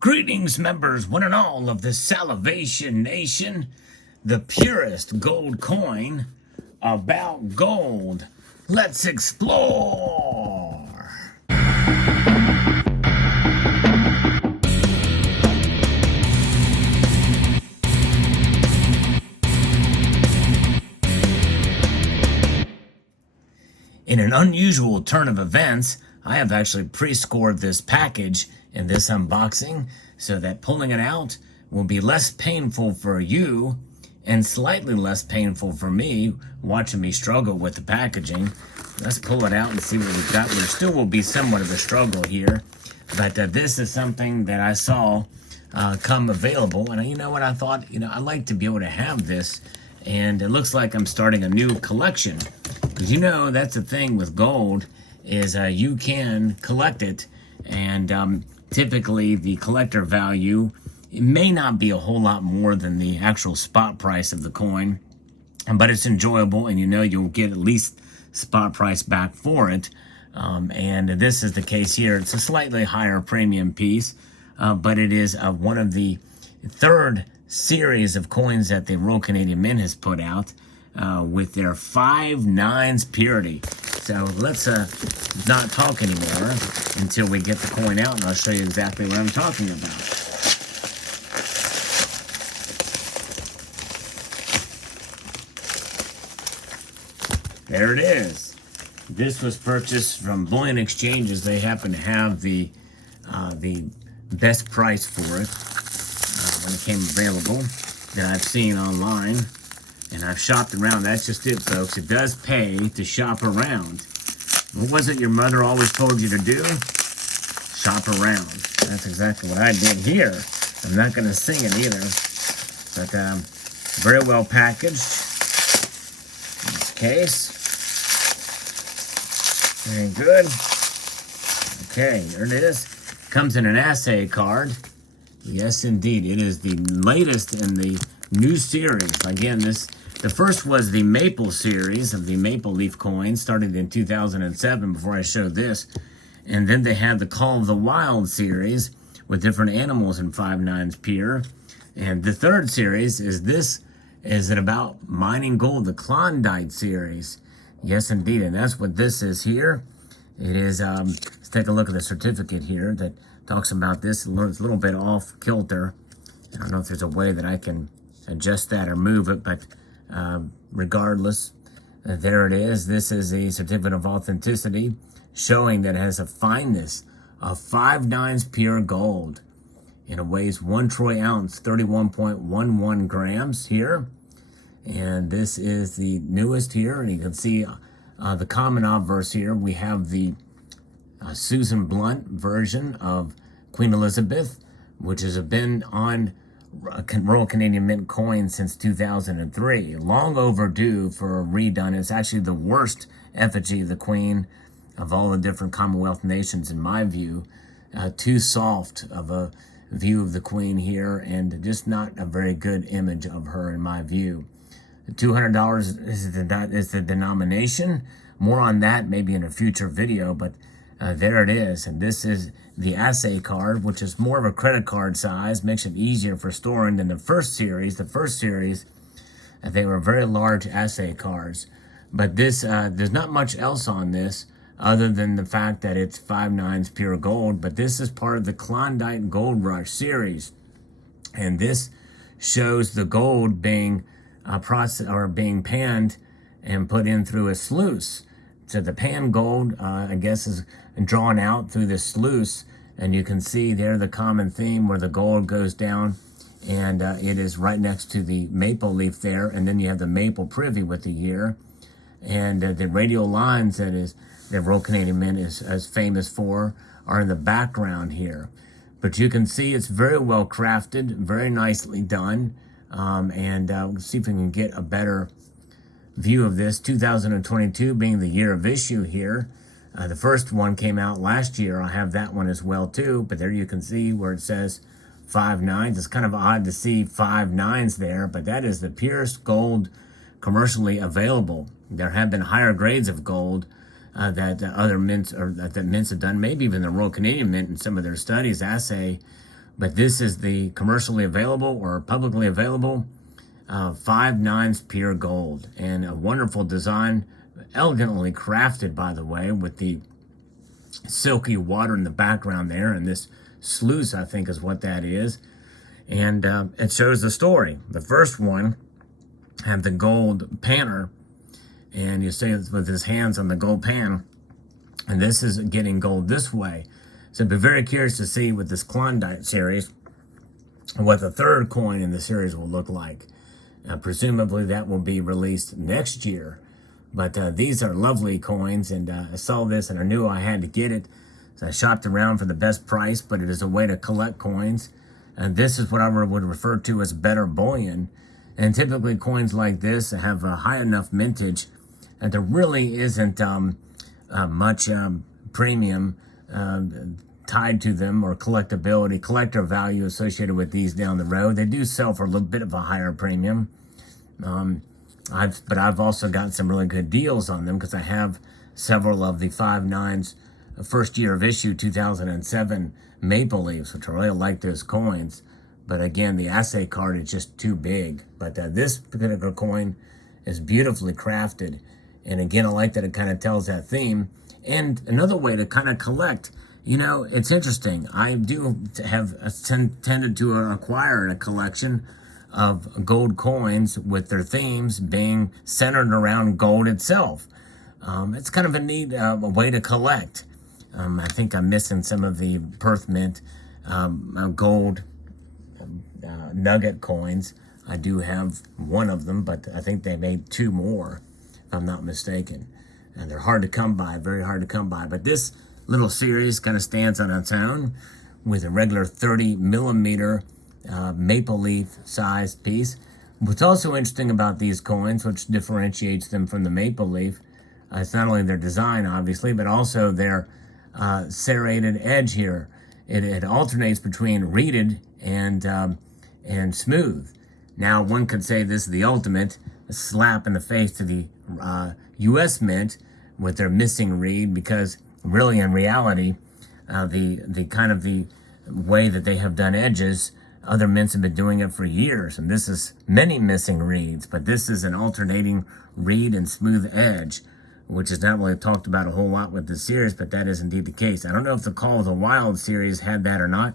Greetings, members, one and all of the Salivation Nation. The purest gold coin about gold. Let's explore. In an unusual turn of events, I have actually pre-scored this package in this unboxing so that pulling it out will be less painful for you and slightly less painful for me watching me struggle with the packaging. Let's pull it out and see what we've got. There still will be somewhat of a struggle here, but this is something that I saw come available, and you know what, I thought, I'd like to be able to have this, and it looks like I'm starting a new collection. Because that's the thing with gold is you can collect it, and typically the collector value, it may not be a whole lot more than the actual spot price of the coin, but it's enjoyable, and you'll get at least spot price back for it. And this is the case here. It's a slightly higher premium piece, but it is one of the third series of coins that the Royal Canadian Mint has put out with their 5/9 purity. So let's not talk anymore until we get the coin out, and I'll show you exactly what I'm talking about. There it is. This was purchased from bullion exchanges. They happen to have the best price for it when it came available that I've seen online. And I've shopped around. That's just it, folks. It does pay to shop around. What was it your mother always told you to do? Shop around. That's exactly what I did here. I'm not going to sing it either. But very well packaged. In this case. Very good. Okay, there it is. Comes in an assay card. Yes, indeed. It is the latest in the new series. Again, the first was the Maple series of the Maple Leaf coin, started in 2007 before I showed this. And then they had the Call of the Wild series with different animals in 5/9 pure. And the third series is it about mining gold, the Klondike series. Yes, indeed. And that's what this is here. It is, let's take a look at the certificate here that talks about this. It's a little bit off kilter. I don't know if there's a way that I can adjust that or move it, but regardless, there it is. This is a certificate of authenticity showing that it has a fineness of 5/9 pure gold, and it weighs 1 troy ounce, 31.11 grams here. And this is the newest here, and you can see the common obverse here. We have the Susan Blunt version of Queen Elizabeth, which has been on Royal Canadian Mint coin since 2003. Long overdue for a redone. It's actually the worst effigy of the Queen of all the different Commonwealth nations, in my view. Too soft of a view of the Queen here, and just not a very good image of her, in my view. $200 is the denomination. More on that maybe in a future video, but there it is. And this is the assay card, which is more of a credit card size, makes it easier for storing than the first series. The first series, they were very large assay cards. But this, there's not much else on this other than the fact that it's 5/9 pure gold. But this is part of the Klondike Gold Rush series. And this shows the gold being being panned and put in through a sluice. So the pan gold, I guess, is drawn out through this sluice, and you can see there the common theme where the gold goes down, and it is right next to the maple leaf there, and then you have the maple privy with the year, and the radial lines that Royal Canadian Mint is famous for are in the background here. But you can see it's very well crafted, very nicely done. We'll see if we can get a better view of this. 2022 being the year of issue here. The first one came out last year. I have that one as well too, but there you can see where it says 5/9. It's kind of odd to see 5/9 there, but that is the purest gold commercially available. There have been higher grades of gold that other mints, or that mints have done, maybe even the Royal Canadian Mint in some of their studies assay but this is the commercially available or publicly available 5/9 pure gold, and a wonderful design, elegantly crafted, by the way, with the silky water in the background there, and this sluice, I think, is what that is. And it shows the story. The first one had the gold panner, and you see it with his hands on the gold pan, and this is getting gold this way. So I'd be very curious to see with this Klondike series what the third coin in the series will look like. Presumably that will be released next year. But these are lovely coins, and I saw this and I knew I had to get it. So I shopped around for the best price, but it is a way to collect coins. And this is what I would refer to as better bullion. And typically coins like this have a high enough mintage that there really isn't much premium tied to them, or collectability, collector value associated with these down the road. They do sell for a little bit of a higher premium. But I've also got some really good deals on them because I have several of the 5/9 first year of issue 2007 Maple Leafs, which I really like those coins. But again, the assay card is just too big. But this particular coin is beautifully crafted. And again, I like that it kind of tells that theme. And another way to kind of collect, you know, it's interesting. I do have tended to acquire a collection of gold coins with their themes being centered around gold itself. It's kind of a neat way to collect. I think I'm missing some of the Perth Mint gold nugget coins. I do have one of them, but I think they made two more, if I'm not mistaken. And they're hard to come by, very hard to come by. But this little series kind of stands on its own with a regular 30 millimeter maple leaf sized piece. What's also interesting about these coins, which differentiates them from the maple leaf, it's not only their design, obviously, but also their serrated edge here. It alternates between reeded and smooth. Now, one could say this is the ultimate slap in the face to the U.S. Mint with their missing reed, because really, in reality, the kind of the way that they have done edges, other mints have been doing it for years, and this is many missing reeds, but this is an alternating reed and smooth edge, which is not really talked about a whole lot with this series, but that is indeed the case. I don't know if the Call of the Wild series had that or not,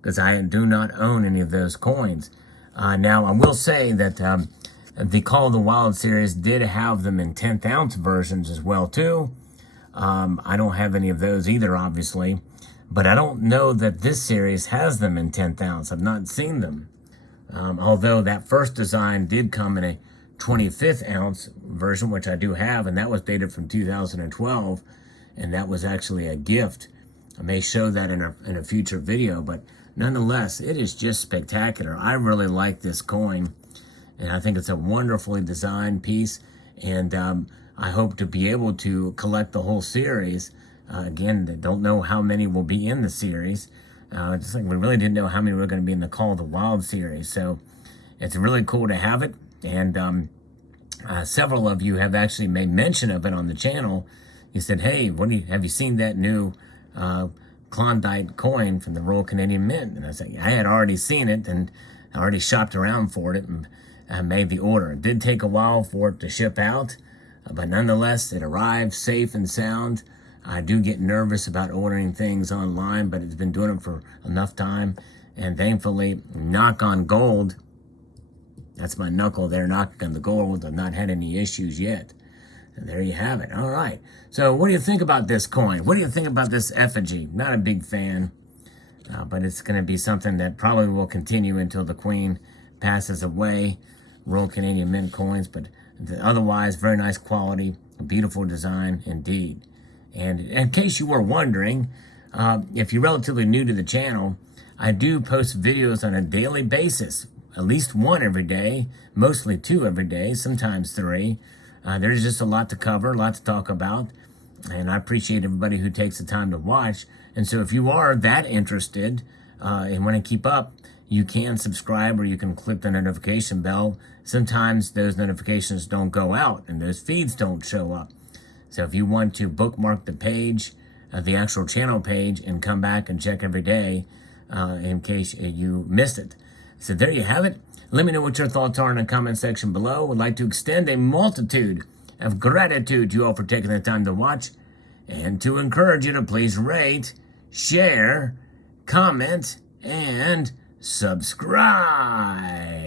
because I do not own any of those coins. Now, I will say that the Call of the Wild series did have them in 10th ounce versions as well, too. I don't have any of those either, obviously. But I don't know that this series has them in 10th ounce. I've not seen them. Although that first design did come in a 25th ounce version, which I do have, and that was dated from 2012, and that was actually a gift. I may show that in a future video, but nonetheless, it is just spectacular. I really like this coin, and I think it's a wonderfully designed piece, and I hope to be able to collect the whole series. Again, don't know how many will be in the series. Just like we really didn't know how many were going to be in the Call of the Wild series. So it's really cool to have it. And several of you have actually made mention of it on the channel. You said, hey, have you seen that new Klondike coin from the Royal Canadian Mint? And I said, I had already seen it, and I already shopped around for it and made the order. It did take a while for it to ship out, but nonetheless, it arrived safe and sound. I do get nervous about ordering things online, but it's been doing it for enough time. And thankfully, knock on gold, that's my knuckle there, knocking on the gold. I've not had any issues yet. And there you have it. All right. So what do you think about this coin? What do you think about this effigy? Not a big fan, but it's going to be something that probably will continue until the Queen passes away. Royal Canadian Mint coins, but otherwise, very nice quality, a beautiful design indeed. And in case you were wondering, if you're relatively new to the channel, I do post videos on a daily basis, at least one every day, mostly two every day, sometimes three. There's just a lot to cover, a lot to talk about, and I appreciate everybody who takes the time to watch. And so if you are that interested and want to keep up, you can subscribe or you can click the notification bell. Sometimes those notifications don't go out and those feeds don't show up. So if you want to bookmark the page, the actual channel page, and come back and check every day, in case you missed it. So there you have it. Let me know what your thoughts are in the comment section below. Would like to extend a multitude of gratitude to you all for taking the time to watch, and to encourage you to please rate, share, comment, and subscribe.